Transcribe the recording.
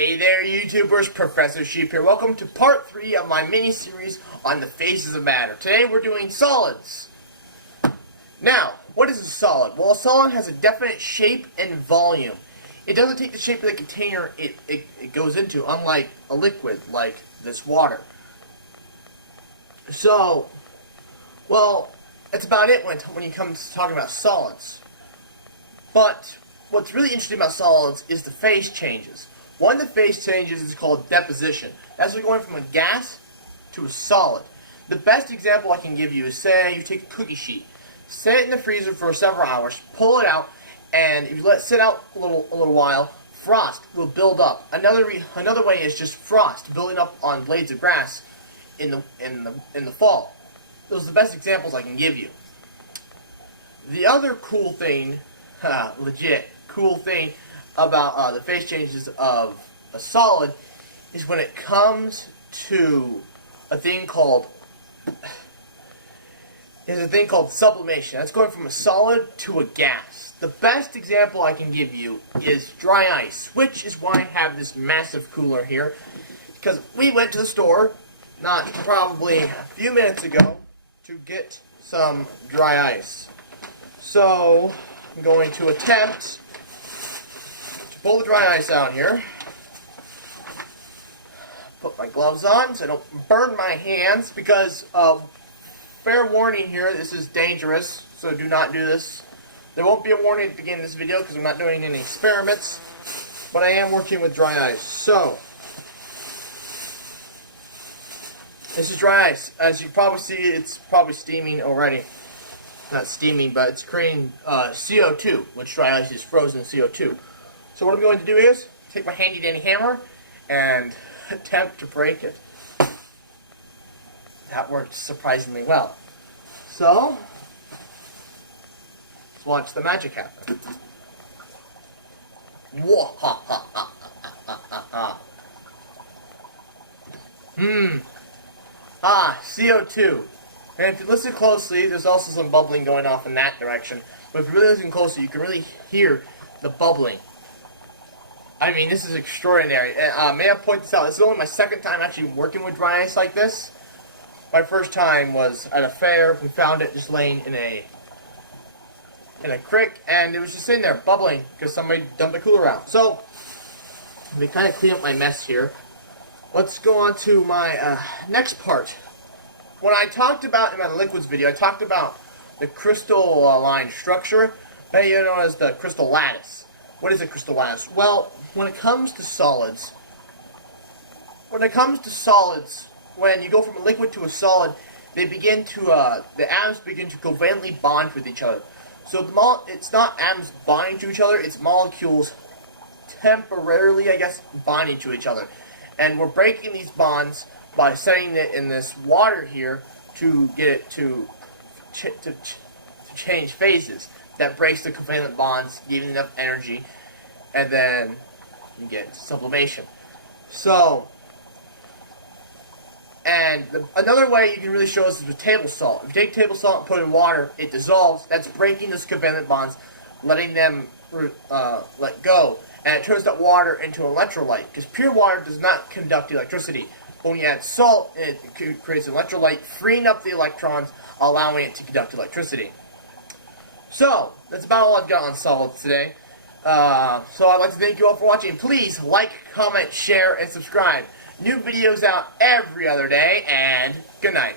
Hey there, YouTubers, Professor Sheep here. Welcome to part 3 of my mini-series on the phases of matter. Today we're doing solids. Now, what is a solid? Well, a solid has a definite shape and volume. It doesn't take the shape of the container it goes into, unlike a liquid like this water. So, well, that's about it when you come to talking about solids. But what's really interesting about solids is the phase changes. One of the phase changes is called deposition. That's like going from a gas to a solid. The best example I can give you is, say you take a cookie sheet, set it in the freezer for several hours, pull it out, and if you let it sit out a little while, frost will build up. Another way is just frost building up on blades of grass in the fall. Those are the best examples I can give you. The other cool thing, legit cool thing about the phase changes of a solid is when it comes to a thing called sublimation. That's going from a solid to a gas. The best example I can give you is dry ice, which is why I have this massive cooler here, because we went to the store not probably a few minutes ago to get some dry ice. So I'm going to attempt pull the dry ice out here. Put my gloves on so I don't burn my hands, because fair warning here, this is dangerous, so do not do this. There won't be a warning at the beginning of this video because I'm not doing any experiments, but I am working with dry ice. So this is dry ice. As you probably see, it's probably steaming already. Not steaming, but it's creating CO2, which dry ice is frozen CO2. So what I'm going to do is take my handy dandy hammer and attempt to break it. That worked surprisingly well. So let's watch the magic happen. Whoa, ha, ha, ha, ha, ha, ha. CO2. And if you listen closely, there's also some bubbling going off in that direction. But if you really listen closely, you can really hear the bubbling. I mean, this is extraordinary. May I point this out? This is only my second time actually working with dry ice like this. My first time was at a fair. We found it just laying in a creek, and it was just sitting there bubbling because somebody dumped the cooler out. So let me kind of clean up my mess here. Let's go on to my next part. When I talked about in my liquids video, I talked about the crystal line structure, better known as the crystal lattice. What is a crystal lattice? Well, when it comes to solids, when you go from a liquid to a solid, they begin to the atoms begin to covalently bond with each other. So it's not atoms bonding to each other; it's molecules temporarily, I guess, bonding to each other. And we're breaking these bonds by setting it in this water here to get it to change phases. That breaks the covalent bonds, giving enough energy, and then you get sublimation. So, and another way you can really show this is with table salt. If you take table salt and put it in water, it dissolves. That's breaking those covalent bonds, letting them let go, and it turns that water into electrolyte, because pure water does not conduct electricity. But when you add salt, it creates an electrolyte, freeing up the electrons, allowing it to conduct electricity. So, that's about all I've got on solids today. So I'd like to thank you all for watching. Please like, comment, share, and subscribe. New videos out every other day, and good night.